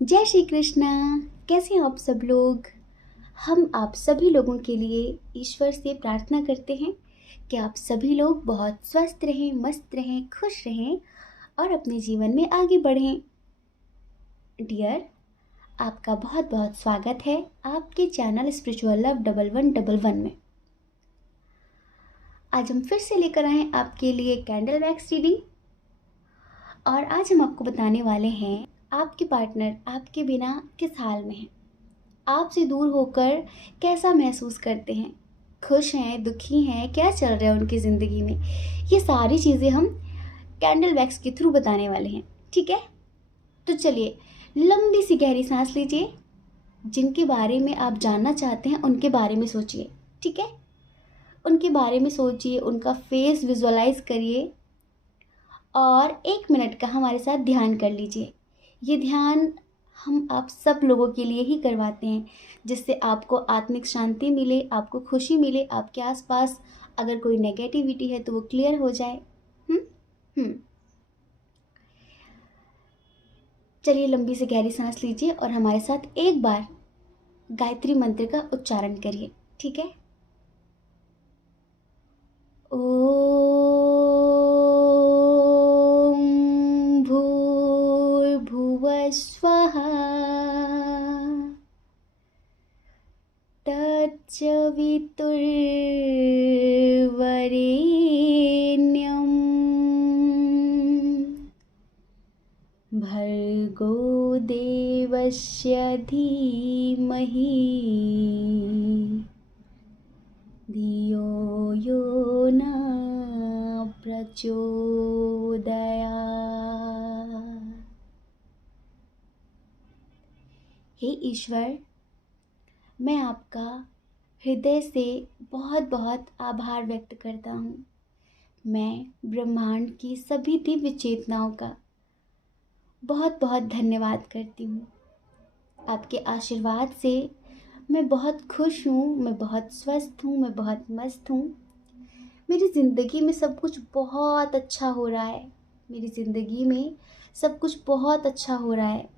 जय श्री कृष्णा। कैसे हैं आप सब लोग। हम आप सभी लोगों के लिए ईश्वर से प्रार्थना करते हैं कि आप सभी लोग बहुत स्वस्थ रहें, मस्त रहें, खुश रहें और अपने जीवन में आगे बढ़ें। डियर, आपका बहुत बहुत स्वागत है आपके चैनल स्पिरिचुअल लव 1111 में। आज हम फिर से लेकर आए हैं आपके लिए कैंडल वैक्स रीडिंग और आज हम आपको बताने वाले हैं आपके पार्टनर आपके बिना किस हाल में है, आपसे दूर होकर कैसा महसूस करते हैं, खुश हैं, दुखी हैं, क्या चल रहा है उनकी ज़िंदगी में। ये सारी चीज़ें हम कैंडल वैक्स के थ्रू बताने वाले हैं। ठीक है, तो चलिए लंबी सी गहरी सांस लीजिए। जिनके बारे में आप जानना चाहते हैं उनके बारे में सोचिए। ठीक है, उनके बारे में सोचिए, उनका फेस विजुअलाइज करिए और 1 मिनट का हमारे साथ ध्यान कर लीजिए। ये ध्यान हम आप सब लोगों के लिए ही करवाते हैं, जिससे आपको आत्मिक शांति मिले, आपको खुशी मिले, आपके आसपास अगर कोई नेगेटिविटी है तो वो क्लियर हो जाए। हम्म हम्म चलिए लंबी से गहरी सांस लीजिए और हमारे साथ एक बार गायत्री मंत्र का उच्चारण करिए। ठीक है, ओम भूर्भुवः स्वः तत्सवितुर्वरेण्यं भर्गो देवस्य धीमहि धियो यो न प्रचोदयात्। हे ईश्वर, मैं आपका हृदय से बहुत बहुत आभार व्यक्त करता हूँ। मैं ब्रह्मांड की सभी दिव्य चेतनाओं का बहुत बहुत धन्यवाद करती हूँ। आपके आशीर्वाद से मैं बहुत खुश हूँ, मैं बहुत स्वस्थ हूँ, मैं बहुत मस्त हूँ। मेरी ज़िंदगी में सब कुछ बहुत अच्छा हो रहा है। मेरी ज़िंदगी में सब कुछ बहुत अच्छा हो रहा है।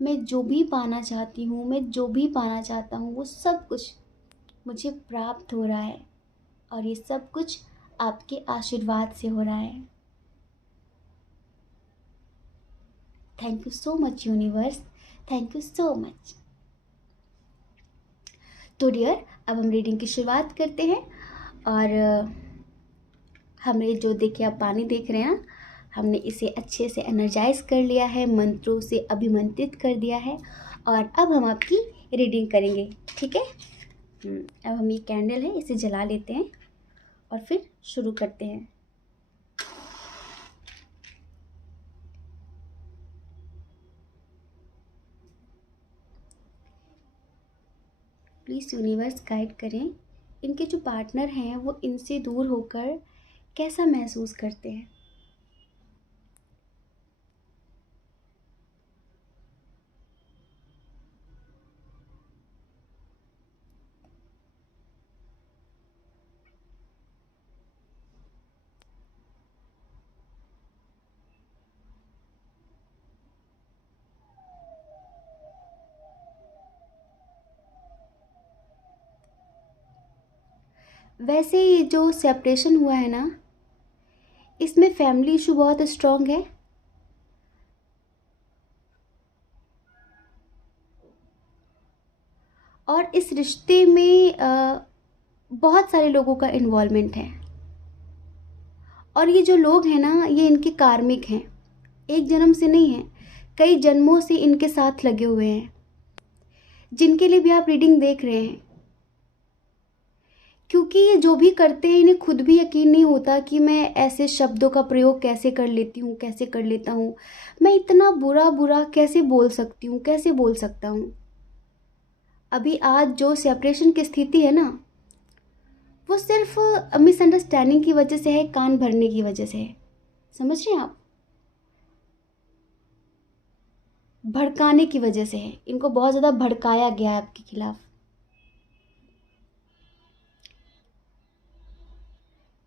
मैं जो भी पाना चाहती हूँ, मैं जो भी पाना चाहता हूँ, वो सब कुछ मुझे प्राप्त हो रहा है और ये सब कुछ आपके आशीर्वाद से हो रहा है। Thank you so much universe, thank you so much. तो डियर, अब हम रीडिंग की शुरुआत करते हैं और हमने जो देखिए आप पानी देख रहे हैं, हमने इसे अच्छे से एनर्जाइज कर लिया है, मंत्रों से अभिमंत्रित कर दिया है और अब हम आपकी रीडिंग करेंगे। ठीक है, अब हम ये कैंडल है इसे जला लेते हैं और फिर शुरू करते हैं। प्लीज़ यूनिवर्स गाइड करें, इनके जो पार्टनर हैं वो इनसे दूर होकर कैसा महसूस करते हैं। वैसे ये जो सेपरेशन हुआ है ना, इसमें फैमिली इशू बहुत स्ट्रॉन्ग है और इस रिश्ते में बहुत सारे लोगों का इन्वॉल्वमेंट है और ये जो लोग हैं ना, ये इनके कार्मिक हैं, एक जन्म से नहीं हैं, कई जन्मों से इनके साथ लगे हुए हैं, जिनके लिए भी आप रीडिंग देख रहे हैं। क्योंकि ये जो भी करते हैं इन्हें खुद भी यकीन नहीं होता कि मैं ऐसे शब्दों का प्रयोग कैसे कर लेती हूँ, कैसे कर लेता हूँ, मैं इतना बुरा बुरा कैसे बोल सकती हूँ, कैसे बोल सकता हूँ। अभी आज जो सेपरेशन की स्थिति है ना, वो सिर्फ मिसअंडरस्टैंडिंग की वजह से है, कान भरने की वजह से है। समझ रहे हैं आप, भड़काने की वजह से है, इनको बहुत ज़्यादा भड़काया गया है आपके खिलाफ।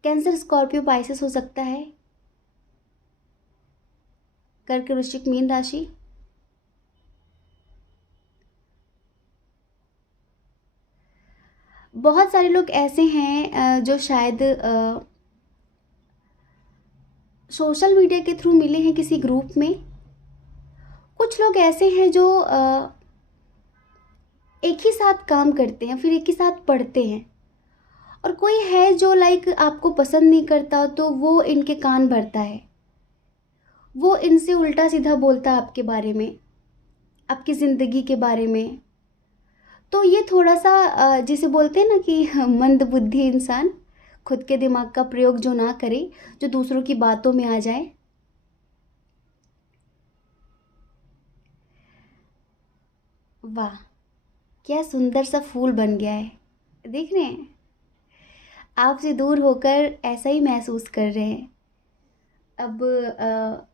कैंसर, स्कॉर्पियो, पाइसेस हो सकता है, कर्क, वृश्चिक, मीन राशि, बहुत सारे लोग ऐसे हैं जो शायद सोशल मीडिया के थ्रू मिले हैं किसी ग्रुप में। कुछ लोग ऐसे हैं जो एक ही साथ काम करते हैं, फिर एक ही साथ पढ़ते हैं। और कोई है जो लाइक आपको पसंद नहीं करता तो वो इनके कान भरता है, वो इनसे उल्टा सीधा बोलता है आपके बारे में, आपकी ज़िंदगी के बारे में। तो ये थोड़ा सा जिसे बोलते हैं ना कि मंद बुद्धि इंसान, खुद के दिमाग का प्रयोग जो ना करे, जो दूसरों की बातों में आ जाए। वाह, क्या सुंदर सा फूल बन गया है, देख रहे हैं? आपसे दूर होकर ऐसा ही महसूस कर रहे हैं। अब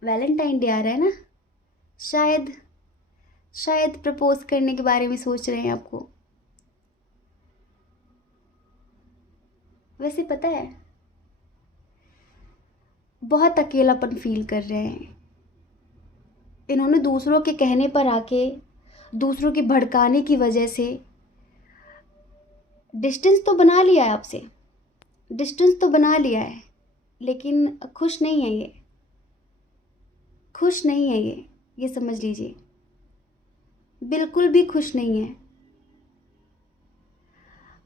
वैलेंटाइन डे आ रहा है ना, शायद शायद प्रपोज करने के बारे में सोच रहे हैं आपको। वैसे पता है, बहुत अकेलापन फील कर रहे हैं। इन्होंने दूसरों के कहने पर आके, दूसरों के भड़काने की वजह से डिस्टेंस तो बना लिया है आपसे, डिस्टेंस तो बना लिया है, लेकिन खुश नहीं है ये, खुश नहीं है ये समझ लीजिए, बिल्कुल भी खुश नहीं है।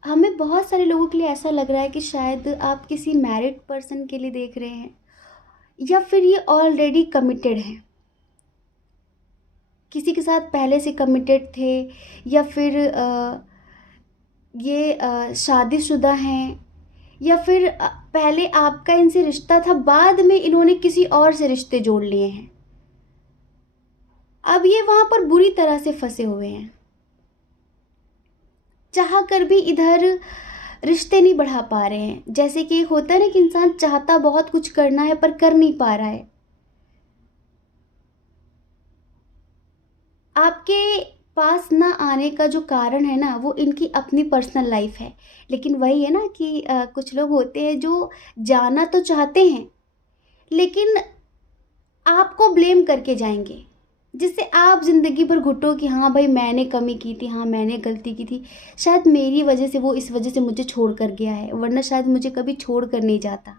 हमें बहुत सारे लोगों के लिए ऐसा लग रहा है कि शायद आप किसी मैरिड पर्सन के लिए देख रहे हैं, या फिर ये ऑलरेडी कमिटेड हैं, किसी के साथ पहले से कमिटेड थे, या फिर ये शादीशुदा हैं, या फिर पहले आपका इनसे रिश्ता था, बाद में इन्होंने किसी और से रिश्ते जोड़ लिए हैं। अब ये वहाँ पर बुरी तरह से फंसे हुए हैं, चाह कर भी इधर रिश्ते नहीं बढ़ा पा रहे हैं। जैसे कि होता है ना कि इंसान चाहता बहुत कुछ करना है पर कर नहीं पा रहा है। आपके पास ना आने का जो कारण है ना, वो इनकी अपनी पर्सनल लाइफ है। लेकिन वही है ना कि कुछ लोग होते हैं जो जाना तो चाहते हैं, लेकिन आपको ब्लेम करके जाएंगे, जिससे आप ज़िंदगी भर घुटो कि हाँ भाई मैंने कमी की थी, हाँ मैंने गलती की थी, शायद मेरी वजह से वो इस वजह से मुझे छोड़ कर गया है, वरना शायद मुझे कभी छोड़ कर नहीं जाता।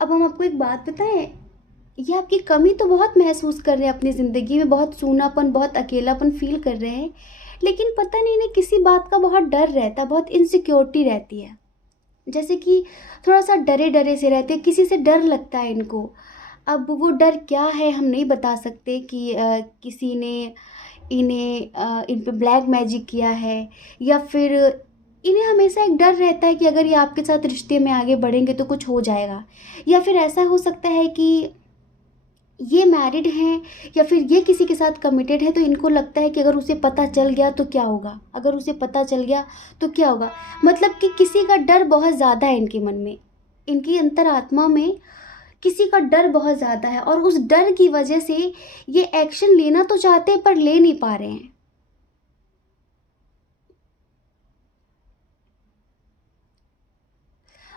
अब हम आपको एक बात बताएं, ये आपकी कमी तो बहुत महसूस कर रहे हैं अपनी ज़िंदगी में, बहुत सूनापन, बहुत अकेलापन फील कर रहे हैं, लेकिन पता नहीं इन्हें किसी बात का बहुत डर रहता है, बहुत इनसिक्योरिटी रहती है। जैसे कि थोड़ा सा डरे डरे से रहते हैं, किसी से डर लगता है इनको। अब वो डर क्या है हम नहीं बता सकते कि किसी ने इन्हें इन पे ब्लैक मैजिक किया है, या फिर इन्हें हमेशा एक डर रहता है कि अगर ये आपके साथ रिश्ते में आगे बढ़ेंगे तो कुछ हो जाएगा। या फिर ऐसा हो सकता है कि ये मैरिड हैं, या फिर ये किसी के साथ कमिटेड है, तो इनको लगता है कि अगर उसे पता चल गया तो क्या होगा, अगर उसे पता चल गया तो क्या होगा। मतलब कि किसी का डर बहुत ज़्यादा है इनके मन में, इनकी अंतरात्मा में किसी का डर बहुत ज़्यादा है, और उस डर की वजह से ये एक्शन लेना तो चाहते हैं पर ले नहीं पा रहे हैं।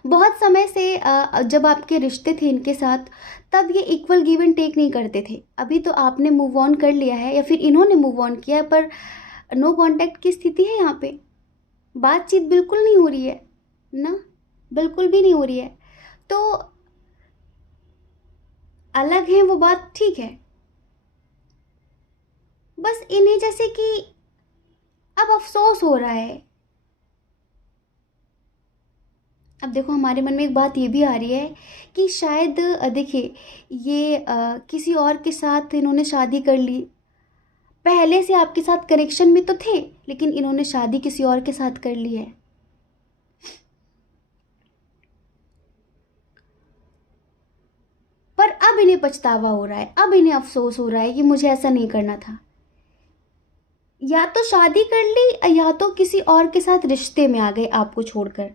बहुत समय से जब आपके रिश्ते थे इनके साथ, तब ये इक्वल गिव एंड टेक नहीं करते थे। अभी तो आपने मूव ऑन कर लिया है, या फिर इन्होंने मूव ऑन किया है, पर नो कांटेक्ट की स्थिति है यहाँ पे, बातचीत बिल्कुल नहीं हो रही है ना, बिल्कुल भी नहीं हो रही है। तो अलग है वो बात, ठीक है, बस इन्हें जैसे कि अब अफसोस हो रहा है। अब देखो, हमारे मन में एक बात ये भी आ रही है कि शायद देखिए, ये किसी और के साथ इन्होंने शादी कर ली, पहले से आपके साथ कनेक्शन में तो थे, लेकिन इन्होंने शादी किसी और के साथ कर ली है। पर अब इन्हें पछतावा हो रहा है, अब इन्हें अफसोस हो रहा है कि मुझे ऐसा नहीं करना था। या तो शादी कर ली, या तो किसी और के साथ रिश्ते में आ गए आपको छोड़कर।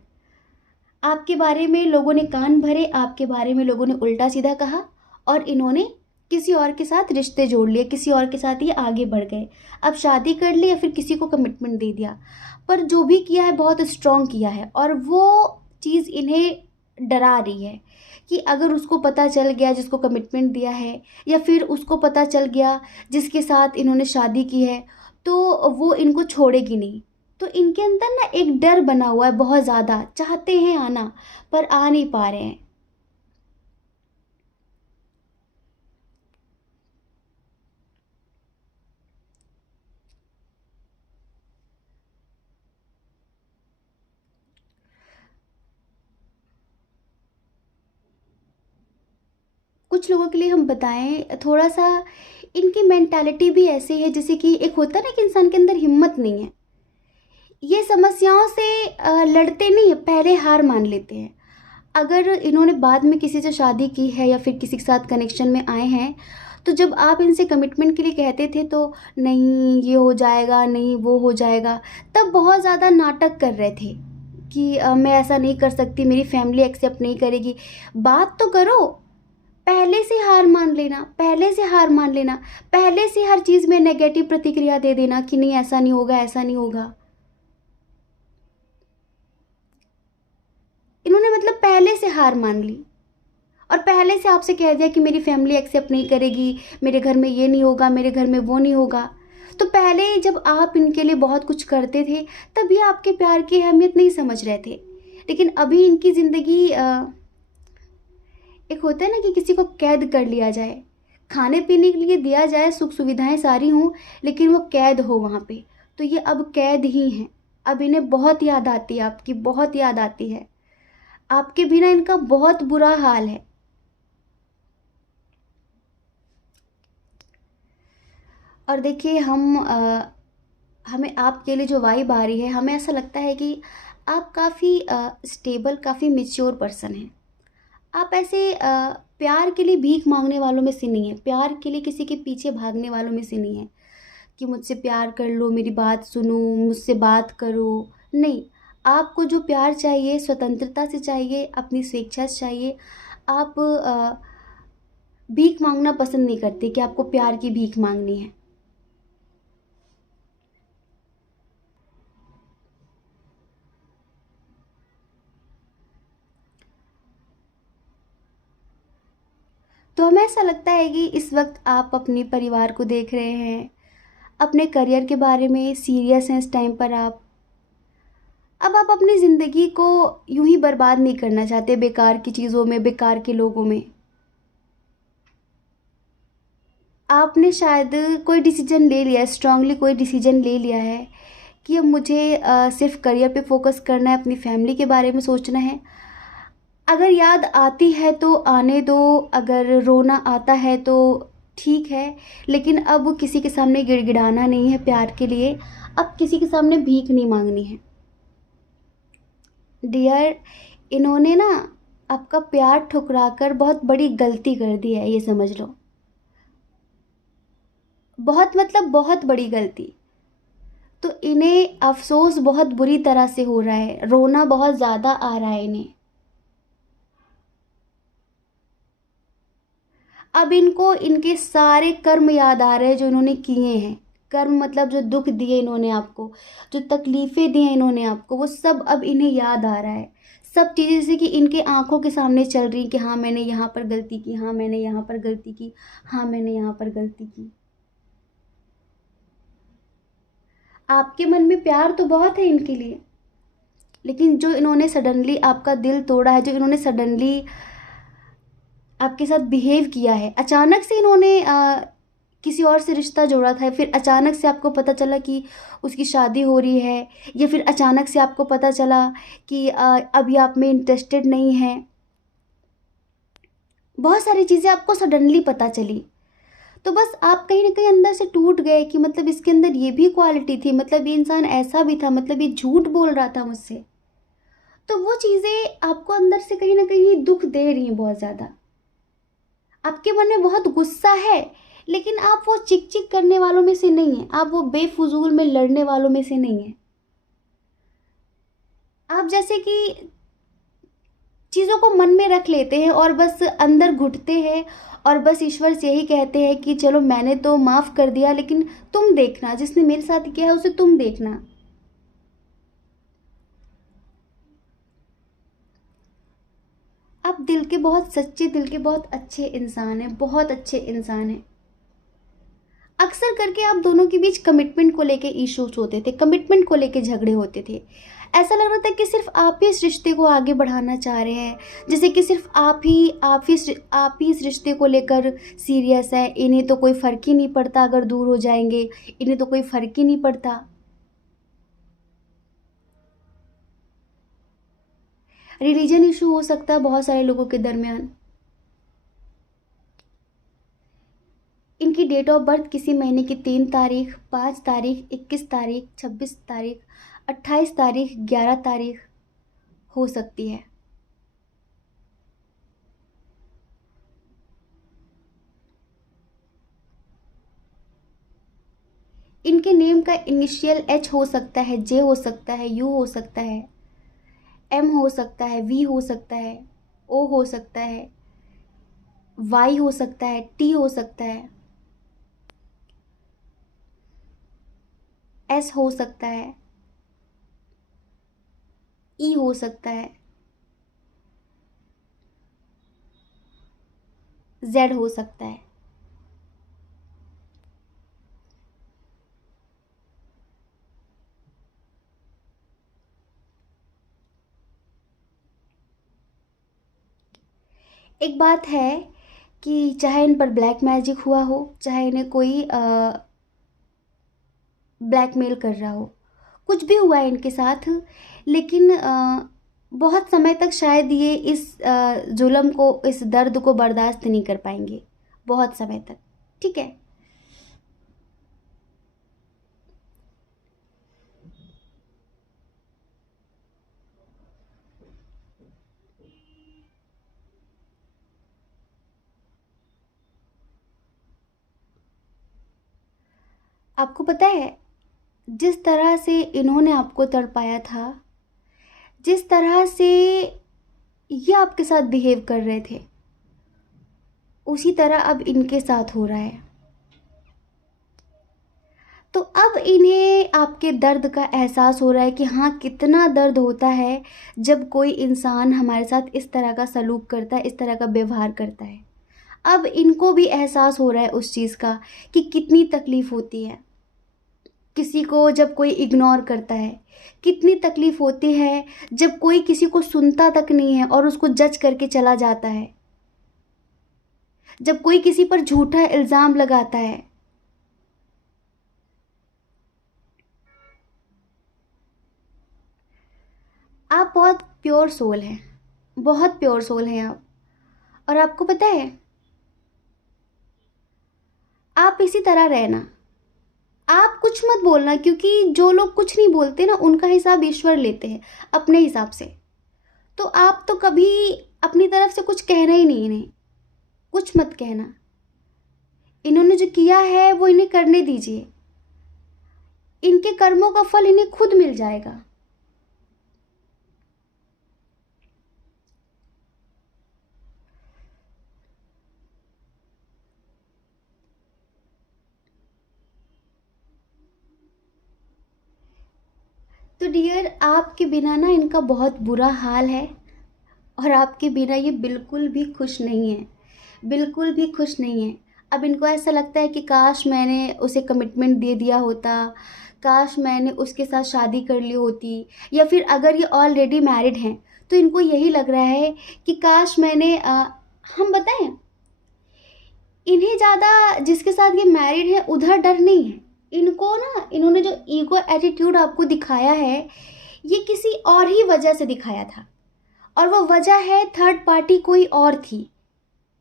आपके बारे में लोगों ने कान भरे, आपके बारे में लोगों ने उल्टा सीधा कहा, और इन्होंने किसी और के साथ रिश्ते जोड़ लिए, किसी और के साथ ये आगे बढ़ गए। अब शादी कर ली या फिर किसी को कमिटमेंट दे दिया, पर जो भी किया है बहुत स्ट्रॉन्ग किया है, और वो चीज़ इन्हें डरा रही है कि अगर उसको पता चल गया जिसको कमिटमेंट दिया है, या फिर उसको पता चल गया जिसके साथ इन्होंने शादी की है, तो वो इनको छोड़ेगी नहीं। तो इनके अंदर ना एक डर बना हुआ है, बहुत ज़्यादा चाहते हैं आना पर आ नहीं पा रहे हैं। कुछ लोगों के लिए हम बताएं थोड़ा सा, इनकी मेंटालिटी भी ऐसी है जैसे कि एक होता है ना कि इंसान के अंदर हिम्मत नहीं है, ये समस्याओं से लड़ते नहीं है, पहले हार मान लेते हैं। अगर इन्होंने बाद में किसी से शादी की है या फिर किसी के साथ कनेक्शन में आए हैं, तो जब आप इनसे कमिटमेंट के लिए कहते थे तो नहीं ये हो जाएगा, नहीं वो हो जाएगा, तब बहुत ज़्यादा नाटक कर रहे थे कि मैं ऐसा नहीं कर सकती, मेरी फैमिली एक्सेप्ट नहीं करेगी। बात तो करो, पहले से हार मान लेना, पहले से हार मान लेना, पहले से हर चीज़ में नेगेटिव प्रतिक्रिया दे देना कि नहीं ऐसा नहीं होगा, ऐसा नहीं होगा। इन्होंने मतलब पहले से हार मान ली और पहले से आपसे कह दिया कि मेरी फैमिली एक्सेप्ट नहीं करेगी, मेरे घर में ये नहीं होगा, मेरे घर में वो नहीं होगा। तो पहले जब आप इनके लिए बहुत कुछ करते थे, तभी आपके प्यार की अहमियत नहीं समझ रहे थे। लेकिन अभी इनकी ज़िंदगी एक होता है ना कि किसी को कैद कर लिया जाए, खाने पीने के लिए दिया जाए, सुख सुविधाएं सारी हों, लेकिन वो कैद हो वहाँ पे। तो ये अब कैद ही हैं। अब इन्हें बहुत याद आती है, आपकी बहुत याद आती है, आपके बिना इनका बहुत बुरा हाल है। और देखिए हमें आपके लिए जो वाइब आ रही है, हमें ऐसा लगता है कि आप काफ़ी स्टेबल, काफ़ी मेच्योर पर्सन हैं। आप ऐसे प्यार के लिए भीख मांगने वालों में से नहीं हैं, प्यार के लिए किसी के पीछे भागने वालों में से नहीं हैं कि मुझसे प्यार कर लो, मेरी बात सुनो, मुझसे बात करो। नहीं, आपको जो प्यार चाहिए स्वतंत्रता से चाहिए, अपनी स्वेच्छा से चाहिए। आप भीख मांगना पसंद नहीं करते कि आपको प्यार की भीख मांगनी है। तो हमें ऐसा लगता है कि इस वक्त आप अपने परिवार को देख रहे हैं, अपने करियर के बारे में सीरियस हैं इस टाइम पर आप। अब आप अपनी ज़िंदगी को यूं ही बर्बाद नहीं करना चाहते बेकार की चीज़ों में, बेकार के लोगों में। आपने शायद कोई डिसीजन ले लिया है, स्ट्रांगली कोई डिसीजन ले लिया है कि अब मुझे सिर्फ करियर पे फोकस करना है, अपनी फैमिली के बारे में सोचना है। अगर याद आती है तो आने दो, अगर रोना आता है तो ठीक है, लेकिन अब किसी के सामने गिड़गिड़ाना नहीं है प्यार के लिए, अब किसी के सामने भीख नहीं मांगनी है। डियर, इन्होंने ना आपका प्यार ठुकरा कर बहुत बड़ी गलती कर दी है, ये समझ लो। बहुत मतलब बहुत बड़ी गलती। तो इन्हें अफसोस बहुत बुरी तरह से हो रहा है, रोना बहुत ज़्यादा आ रहा है इन्हें। अब इनको इनके सारे कर्म याद आ रहे हैं जो इन्होंने किए हैं। कर्म मतलब जो दुख दिए इन्होंने आपको, जो तकलीफ़ें दी हैं इन्होंने आपको, वो सब अब इन्हें याद आ रहा है। सब चीज़ें जैसे कि इनके आँखों के सामने चल रही कि हाँ मैंने यहाँ पर गलती की, हाँ मैंने यहाँ पर गलती की, हाँ मैंने यहाँ पर गलती की। आपके मन में प्यार तो बहुत है इनके लिए, लेकिन जो इन्होंने सडनली आपका दिल तोड़ा है, जो इन्होंने सडनली आपके साथ बिहेव किया है, अचानक से इन्होंने किसी और से रिश्ता जोड़ा था, फिर अचानक से आपको पता चला कि उसकी शादी हो रही है, या फिर अचानक से आपको पता चला कि अभी आप में इंटरेस्टेड नहीं है। बहुत सारी चीज़ें आपको सडनली पता चली, तो बस आप कहीं ना कहीं अंदर से टूट गए कि मतलब इसके अंदर ये भी क्वालिटी थी, मतलब ये इंसान ऐसा भी था, मतलब ये झूठ बोल रहा था मुझसे। तो वो चीज़ें आपको अंदर से कहीं ना कहीं दुख दे रही हैं बहुत ज़्यादा। आपके मन में बहुत गुस्सा है, लेकिन आप वो चिक चिक करने वालों में से नहीं हैं, आप वो बेफजूल में लड़ने वालों में से नहीं हैं। आप जैसे कि चीज़ों को मन में रख लेते हैं और बस अंदर घुटते हैं, और बस ईश्वर से यही कहते हैं कि चलो मैंने तो माफ़ कर दिया, लेकिन तुम देखना, जिसने मेरे साथ किया है उसे तुम देखना। आप दिल के बहुत सच्चे, दिल के बहुत अच्छे इंसान हैं, बहुत अच्छे इंसान हैं। अक्सर करके आप दोनों के बीच कमिटमेंट को लेके इश्यूज होते थे, कमिटमेंट को लेके झगड़े होते थे। ऐसा लग रहा था कि सिर्फ आप ही इस रिश्ते को आगे बढ़ाना चाह रहे हैं, जैसे कि सिर्फ आप ही इस रिश्ते को लेकर सीरियस है। इन्हें तो कोई फ़र्क ही नहीं पड़ता अगर दूर हो जाएंगे, इन्हें तो कोई फ़र्क ही नहीं पड़ता। रिलीजन इशू हो सकता है बहुत सारे लोगों के दरमियान। इनकी डेट ऑफ बर्थ किसी महीने की 3 तारीख, 5 तारीख, 21 तारीख, 26 तारीख, 28 तारीख, 11 तारीख हो सकती है। इनके नेम का इनिशियल एच हो सकता है, जे हो सकता है, यू हो सकता है, एम हो सकता है, वी हो सकता है, ओ हो सकता है, वाई हो सकता है, टी हो सकता है, एस हो सकता है, ई हो सकता है, जेड हो सकता है। एक बात है कि चाहे इन पर ब्लैक मैजिक हुआ हो, चाहे इन्हें कोई ब्लैकमेल कर रहा हो, कुछ भी हुआ है इनके साथ, लेकिन बहुत समय तक शायद ये इस जुल्म को, इस दर्द को बर्दाश्त नहीं कर पाएंगे, बहुत समय तक। ठीक है। आपको पता है, जिस तरह से इन्होंने आपको तड़पाया था, जिस तरह से ये आपके साथ बिहेव कर रहे थे, उसी तरह अब इनके साथ हो रहा है। तो अब इन्हें आपके दर्द का एहसास हो रहा है कि हाँ, कितना दर्द होता है जब कोई इंसान हमारे साथ इस तरह का सलूक करता है, इस तरह का व्यवहार करता है। अब इनको भी एहसास हो रहा है उस चीज़ का कि कितनी तकलीफ़ होती है किसी को जब कोई इग्नोर करता है, कितनी तकलीफ़ होती है जब कोई किसी को सुनता तक नहीं है और उसको जज करके चला जाता है, जब कोई किसी पर झूठा इल्ज़ाम लगाता है। आप बहुत प्योर सोल हैं, बहुत प्योर सोल हैं आप। और आपको पता है, आप इसी तरह रहना, आप कुछ मत बोलना, क्योंकि जो लोग कुछ नहीं बोलते ना, उनका हिसाब ईश्वर लेते हैं अपने हिसाब से। तो आप तो कभी अपनी तरफ से कुछ कहना ही नहीं, इन्हें कुछ मत कहना। इन्होंने जो किया है वो इन्हें करने दीजिए, इनके कर्मों का फल इन्हें खुद मिल जाएगा। तो डियर, आपके बिना ना इनका बहुत बुरा हाल है, और आपके बिना ये बिल्कुल भी खुश नहीं है, बिल्कुल भी खुश नहीं है। अब इनको ऐसा लगता है कि काश मैंने उसे कमिटमेंट दे दिया होता, काश मैंने उसके साथ शादी कर ली होती, या फिर अगर ये ऑलरेडी मैरिड हैं तो इनको यही लग रहा है कि काश मैंने हम बताएं, इन्हें ज़्यादा जिसके साथ ये मैरिड है उधर डर नहीं है इनको ना। इन्होंने जो ईगो एटीट्यूड आपको दिखाया है, ये किसी और ही वजह से दिखाया था, और वो वजह है थर्ड पार्टी कोई और थी।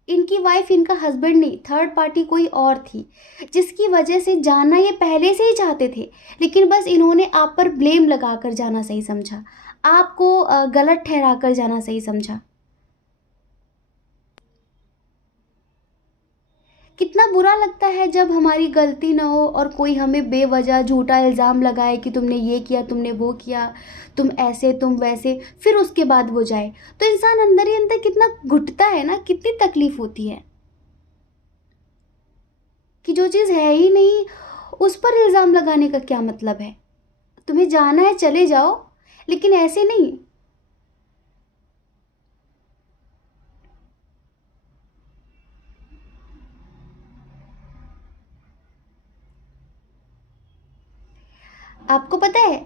इनकी वाइफ, इनका हस्बैंड नहीं, थर्ड पार्टी कोई और थी, जिसकी वजह से जाना ये पहले से ही चाहते थे, लेकिन बस इन्होंने आप पर ब्लेम लगाकर जाना सही समझा, आपको गलत ठहरा कर जाना सही समझा। कितना बुरा लगता है जब हमारी गलती ना हो और कोई हमें बेवजह झूठा इल्ज़ाम लगाए कि तुमने ये किया, तुमने वो किया, तुम ऐसे, तुम वैसे, फिर उसके बाद वो जाए तो इंसान अंदर ही अंदर कितना घुटता है ना, कितनी तकलीफ होती है कि जो चीज़ है ही नहीं उस पर इल्ज़ाम लगाने का क्या मतलब है। तुम्हें जाना है चले जाओ, लेकिन ऐसे नहीं। आपको पता है,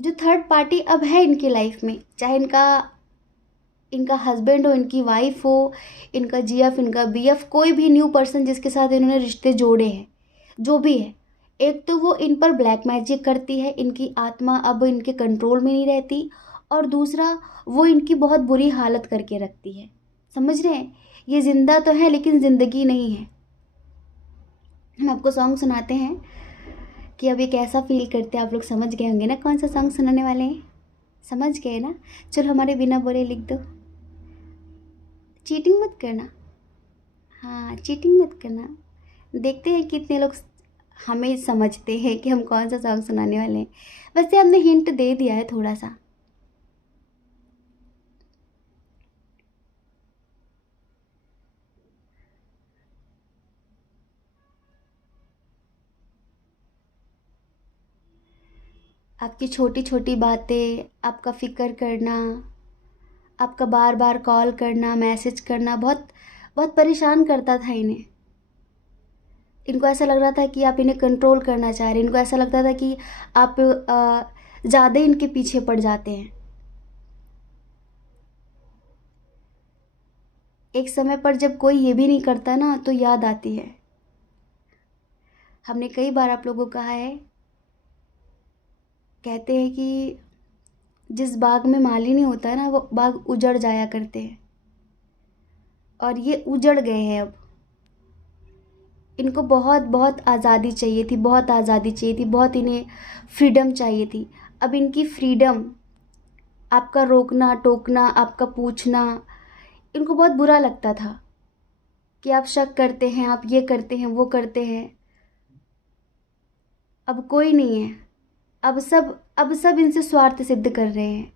जो थर्ड पार्टी अब है इनकी लाइफ में, चाहे इनका इनका हस्बैंड हो, इनकी वाइफ हो, इनका जीएफ, इनका बीएफ, कोई भी न्यू पर्सन जिसके साथ इन्होंने रिश्ते जोड़े हैं, जो भी है, एक तो वो इन पर ब्लैक मैजिक करती है, इनकी आत्मा अब इनके कंट्रोल में नहीं रहती, और दूसरा वो इनकी बहुत बुरी हालत करके रखती है। समझ रहे हैं? ये ज़िंदा तो है लेकिन ज़िंदगी नहीं है। हम आपको सॉन्ग सुनाते हैं कि अब ये कैसा फील करते हैं। आप लोग समझ गए होंगे ना कौन सा सॉन्ग सुनाने वाले हैं? समझ गए ना? चलो हमारे बिना बोले लिख दो। चीटिंग मत करना, हाँ चीटिंग मत करना। देखते हैं कितने लोग हमें समझते हैं कि हम कौन सा सॉन्ग सुनाने वाले हैं। वैसे हमने हिंट दे दिया है थोड़ा सा। आपकी छोटी छोटी बातें, आपका फ़िक्र करना, आपका बार बार कॉल करना, मैसेज करना बहुत बहुत परेशान करता था इन्हें। इनको ऐसा लग रहा था कि आप इन्हें कंट्रोल करना चाह रहे हैं। इनको ऐसा लगता था कि आप ज़्यादा इनके पीछे पड़ जाते हैं। एक समय पर जब कोई ये भी नहीं करता ना, तो याद आती है। हमने कई बार आप लोगों को कहा है, कहते हैं कि जिस बाग में माली नहीं होता है ना, वो बाग उजड़ जाया करते हैं, और ये उजड़ गए हैं अब। इनको बहुत बहुत आज़ादी चाहिए थी, बहुत आज़ादी चाहिए थी, बहुत इन्हें फ्रीडम चाहिए थी। अब इनकी फ्रीडम, आपका रोकना टोकना, आपका पूछना, इनको बहुत बुरा लगता था कि आप शक करते हैं, आप ये करते हैं, वो करते हैं। अब कोई नहीं है। अब सब इनसे स्वार्थ सिद्ध कर रहे हैं।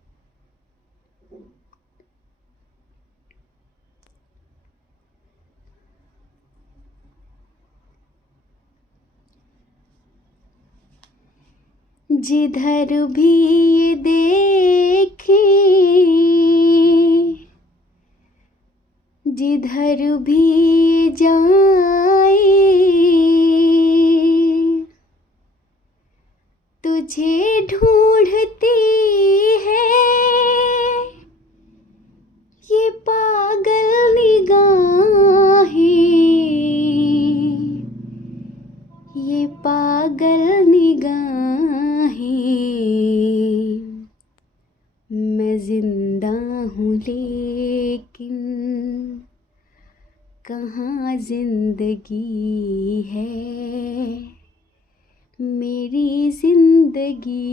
जिधर भी ये देखे, जिधर भी ये जाए, तुझे ढूंढती है ये पागल निगाहें, ये पागल निगाहें। मैं जिंदा हूँ लेकिन कहाँ जिंदगी है, मेरी जिंदगी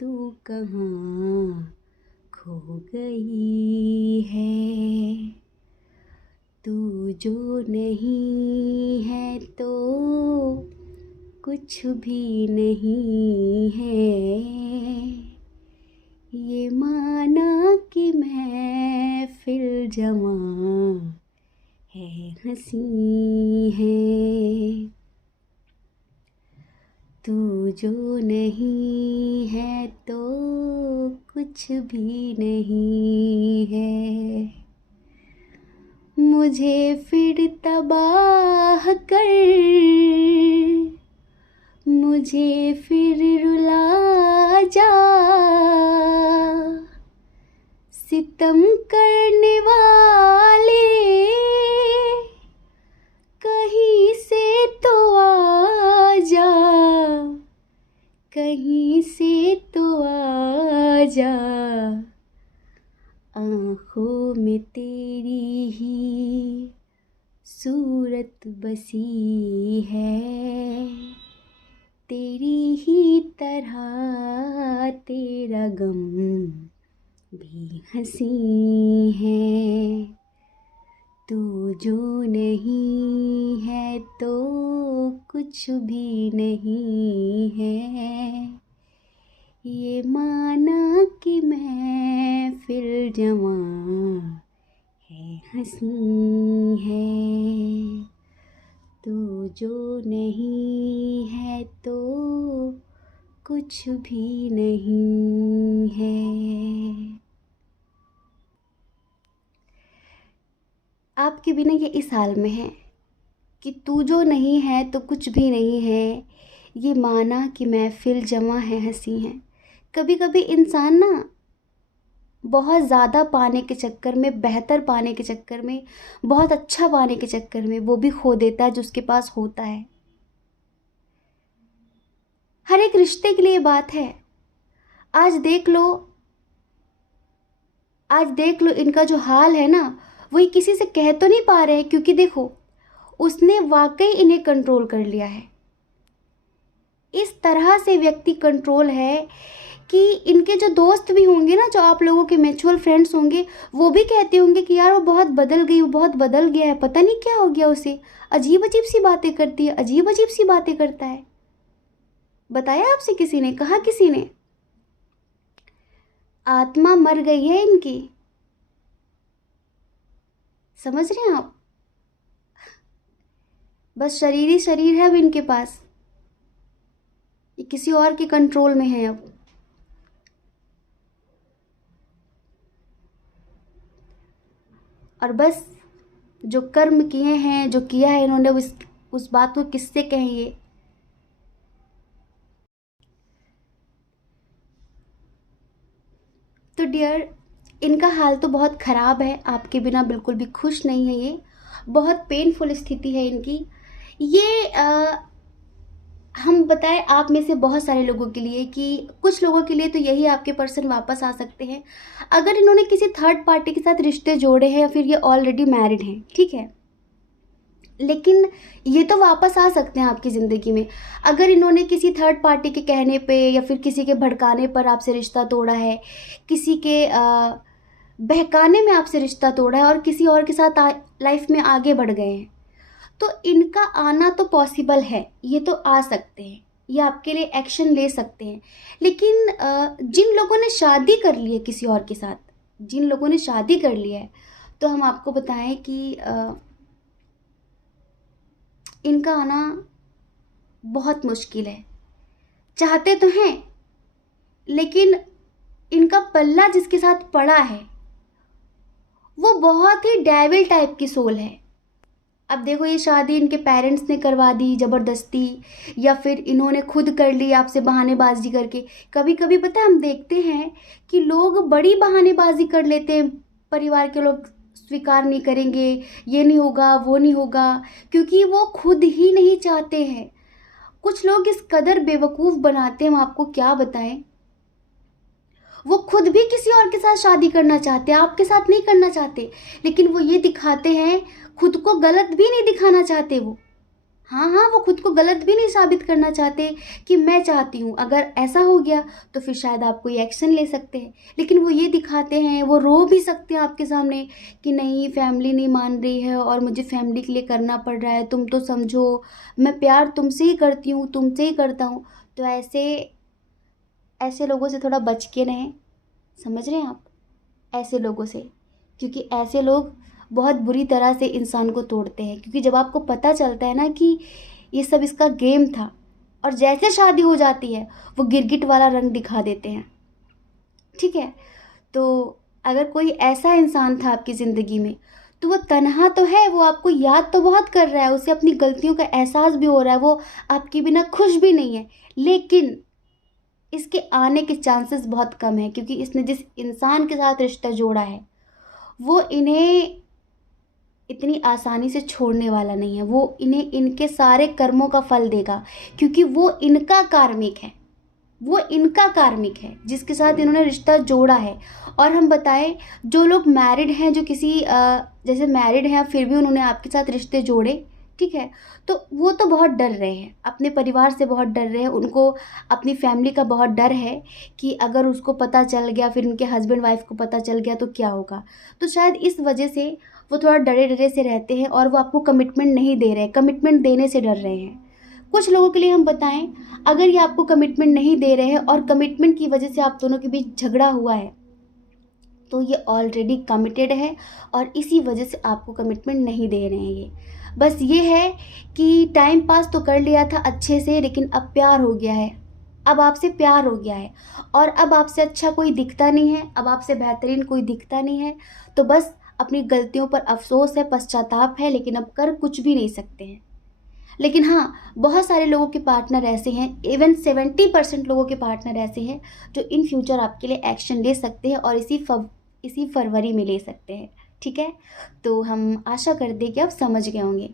तू कहाँ खो गई है। तू जो नहीं है तो कुछ भी नहीं है, ये माना कि महफिल जवां है, हंसी है। तू जो नहीं है तो कुछ भी नहीं है, मुझे फिर तबाह कर, मुझे फिर रुला जा, सितम करने वाले कहीं से तो आ जा, कहीं से तो आ जा। आँखों में तेरी ही सूरत बसी है, तेरी ही तरह तेरा गम भी हंसी है। तू जो नहीं है तो कुछ भी नहीं है, ये माना कि महफिल जवां है, हंसी है। तू जो नहीं है तो कुछ भी नहीं है। आपके बिना ये इस हाल में है कि तू जो नहीं है तो कुछ भी नहीं है, ये माना कि महफिल जमा है हंसी है। कभी कभी इंसान ना बहुत ज़्यादा पाने के चक्कर में, बेहतर पाने के चक्कर में, बहुत अच्छा पाने के चक्कर में वो भी खो देता है जो उसके पास होता है। हर एक रिश्ते के लिए बात है। आज देख लो, आज देख लो इनका जो हाल है ना, वही किसी से कह तो नहीं पा रहे हैं, क्योंकि देखो उसने वाकई इन्हें कंट्रोल कर लिया है। इस तरह से व्यक्ति कंट्रोल है कि इनके जो दोस्त भी होंगे ना, जो आप लोगों के म्यूचुअल फ्रेंड्स होंगे, वो भी कहते होंगे कि यार वो बहुत बदल गई, वो बहुत बदल गया है, पता नहीं क्या हो गया उसे, अजीब अजीब सी बातें करती है, अजीब अजीब सी बातें करता है। बताया आपसे किसी ने, कहा किसी ने? आत्मा मर गई है इनकी, समझ रहे हैं आप? बस शरीर ही शरीर है अब इनके पास, ये किसी और के कंट्रोल में है अब। और बस जो कर्म किए हैं, जो किया है इन्होंने, उस बात को किससे कहेंगे? तो डियर, इनका हाल तो बहुत ख़राब है, आपके बिना बिल्कुल भी खुश नहीं है ये। बहुत पेनफुल स्थिति है इनकी। ये हम बताएं आप में से बहुत सारे लोगों के लिए कि कुछ लोगों के लिए तो यही आपके पर्सन वापस आ सकते हैं अगर इन्होंने किसी थर्ड पार्टी के साथ रिश्ते जोड़े हैं, या फिर ये ऑलरेडी मैरिड हैं, ठीक है। लेकिन ये तो वापस आ सकते हैं आपकी ज़िंदगी में अगर इन्होंने किसी थर्ड पार्टी के कहने पे या फिर किसी के भड़काने पर आपसे रिश्ता तोड़ा है, किसी के बहकाने में आपसे रिश्ता तोड़ा है और किसी और के साथ लाइफ में आगे बढ़ गए हैं, तो इनका आना तो पॉसिबल है, ये तो आ सकते हैं, ये आपके लिए एक्शन ले सकते हैं। लेकिन जिन लोगों ने शादी कर ली है किसी और के साथ, जिन लोगों ने शादी कर लिया है, तो हम आपको बताएं कि इनका आना बहुत मुश्किल है। चाहते तो हैं, लेकिन इनका पल्ला जिसके साथ पड़ा है वो बहुत ही डेविल टाइप की सोल है। अब देखो, ये शादी इनके पेरेंट्स ने करवा दी ज़बरदस्ती, या फिर इन्होंने खुद कर ली आपसे बहानेबाजी करके। कभी कभी पता है हम देखते हैं कि लोग बड़ी बहानेबाजी कर लेते हैं, परिवार के लोग स्वीकार नहीं करेंगे, ये नहीं होगा, वो नहीं होगा, क्योंकि वो खुद ही नहीं चाहते हैं। कुछ लोग इस कदर बेवकूफ़ बनाते हैं, हम आपको क्या बताएं। वो खुद भी किसी और के साथ शादी करना चाहते हैं, आपके साथ नहीं करना चाहते, लेकिन वो ये दिखाते हैं, खुद को गलत भी नहीं दिखाना चाहते वो। हाँ हाँ, वो खुद को गलत भी नहीं साबित करना चाहते कि मैं चाहती हूँ, अगर ऐसा हो गया तो फिर शायद आप कोई एक्शन ले सकते हैं। लेकिन वो ये दिखाते हैं, वो रो भी सकते हैं आपके सामने कि नहीं, फैमिली नहीं मान रही है और मुझे फैमिली के लिए करना पड़ रहा है, तुम तो समझो, मैं प्यार तुमसे ही करती हूँ, तुमसे ही करता हूँ। तो ऐसे ऐसे लोगों से थोड़ा बच के रहें, समझ रहे हैं आप? ऐसे लोगों से, क्योंकि ऐसे लोग बहुत बुरी तरह से इंसान को तोड़ते हैं। क्योंकि जब आपको पता चलता है ना कि ये सब इसका गेम था, और जैसे शादी हो जाती है वो गिरगिट वाला रंग दिखा देते हैं, ठीक है। तो अगर कोई ऐसा इंसान था आपकी ज़िंदगी में, तो वो तन्हा तो है, वो आपको याद तो बहुत कर रहा है, उसे अपनी गलतियों का एहसास भी हो रहा है, वो आपके बिना खुश भी नहीं है, लेकिन इसके आने के चांसेस बहुत कम है, क्योंकि इसने जिस इंसान के साथ रिश्ता जोड़ा है वो इन्हें इतनी आसानी से छोड़ने वाला नहीं है। वो इन्हें इनके सारे कर्मों का फल देगा, क्योंकि वो इनका कार्मिक है, वो इनका कार्मिक है जिसके साथ इन्होंने रिश्ता जोड़ा है। और हम बताएं, जो लोग मैरिड हैं, जो किसी जैसे मैरिड हैं फिर भी उन्होंने आपके साथ रिश्ते जोड़े, ठीक है, तो वो तो बहुत डर रहे हैं, अपने परिवार से बहुत डर रहे हैं, उनको अपनी फैमिली का बहुत डर है कि अगर उसको पता चल गया, फिर उनके हस्बैंड वाइफ को पता चल गया तो क्या होगा। तो शायद इस वजह से वो थोड़ा डरे डरे से रहते हैं और वो आपको कमिटमेंट नहीं दे रहे हैं, कमिटमेंट देने से डर रहे हैं। कुछ लोगों के लिए हम बताएं, अगर ये आपको कमिटमेंट नहीं दे रहे हैं और कमिटमेंट की वजह से आप दोनों के बीच झगड़ा हुआ है, तो ये ऑलरेडी कमिटेड है और इसी वजह से आपको कमिटमेंट नहीं दे रहे हैं ये। बस ये है कि टाइम पास तो कर लिया था अच्छे से, लेकिन अब प्यार हो गया है, अब आपसे प्यार हो गया है, और अब आपसे अच्छा कोई दिखता नहीं है, अब आपसे बेहतरीन कोई दिखता नहीं है। तो बस अपनी गलतियों पर अफसोस है, पश्चाताप है, लेकिन अब कर कुछ भी नहीं सकते हैं। लेकिन हाँ, बहुत सारे लोगों के पार्टनर ऐसे हैं, इवन 70% लोगों के पार्टनर ऐसे हैं जो इन फ्यूचर आपके लिए एक्शन ले सकते हैं और इसी फरवरी में ले सकते हैं। ठीक है, तो हम आशा करते हैं कि आप समझ गए होंगे।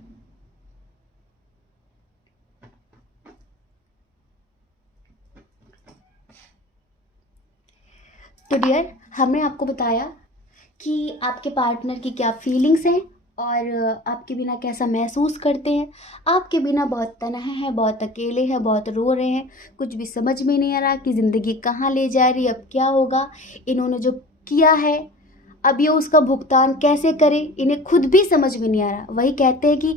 तो डियर, हमने आपको बताया कि आपके पार्टनर की क्या फीलिंग्स हैं और आपके बिना कैसा महसूस करते हैं। आपके बिना बहुत तन्हा है, बहुत अकेले हैं, बहुत रो रहे हैं, कुछ भी समझ में नहीं आ रहा कि ज़िंदगी कहाँ ले जा रही है, अब क्या होगा, इन्होंने जो किया है अब ये उसका भुगतान कैसे करें, इन्हें खुद भी समझ में नहीं आ रहा। वही कहते हैं कि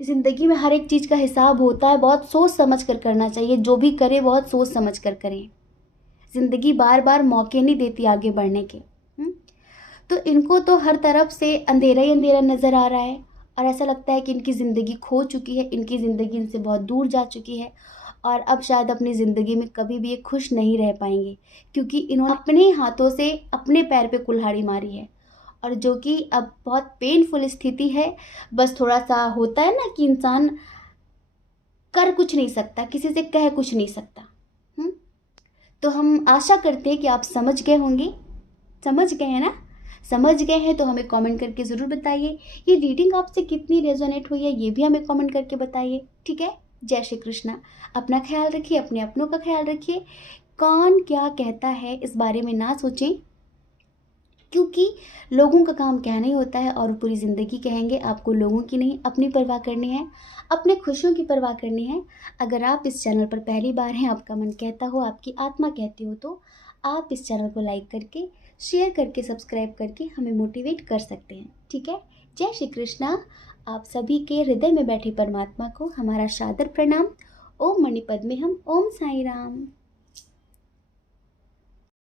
ज़िंदगी में हर एक चीज़ का हिसाब होता है, बहुत सोच समझ कर करना चाहिए, जो भी करें बहुत सोच समझ कर करें। ज़िंदगी बार बार मौके नहीं देती आगे बढ़ने के। तो इनको तो हर तरफ से अंधेरा ही अंधेरा नज़र आ रहा है और ऐसा लगता है कि इनकी ज़िंदगी खो चुकी है, इनकी ज़िंदगी इनसे बहुत दूर जा चुकी है और अब शायद अपनी ज़िंदगी में कभी भी ये खुश नहीं रह पाएंगे, क्योंकि इन्होंने अपने ही हाथों से अपने पैर पे कुल्हाड़ी मारी है और जो कि अब बहुत पेनफुल स्थिति है। बस थोड़ा सा होता है ना कि इंसान कर कुछ नहीं सकता, किसी से कह कुछ नहीं सकता। तो हम आशा करते हैं कि आप समझ गए होंगे। समझ गए हैं ना? समझ गए हैं तो हमें कमेंट करके ज़रूर बताइए। ये रीडिंग आपसे कितनी रेजोनेट हुई है ये भी हमें कमेंट करके बताइए। ठीक है, जय श्री कृष्णा। अपना ख्याल रखिए, अपने अपनों का ख्याल रखिए। कौन क्या कहता है इस बारे में ना सोचें, क्योंकि लोगों का काम कहना ही होता है और पूरी ज़िंदगी कहेंगे। आपको लोगों की नहीं, अपनी परवाह करनी है, अपने खुशियों की परवाह करनी है। अगर आप इस चैनल पर पहली बार हैं, आपका मन कहता हो, आपकी आत्मा कहती हो, तो आप इस चैनल को लाइक करके, शेयर करके, सब्सक्राइब करके हमें मोटिवेट कर सकते हैं। ठीक है, जय श्री कृष्णा। आप सभी के हृदय में बैठे परमात्मा को हमारा सादर प्रणाम। ओम मणिपद्मे हम, ओम साई राम।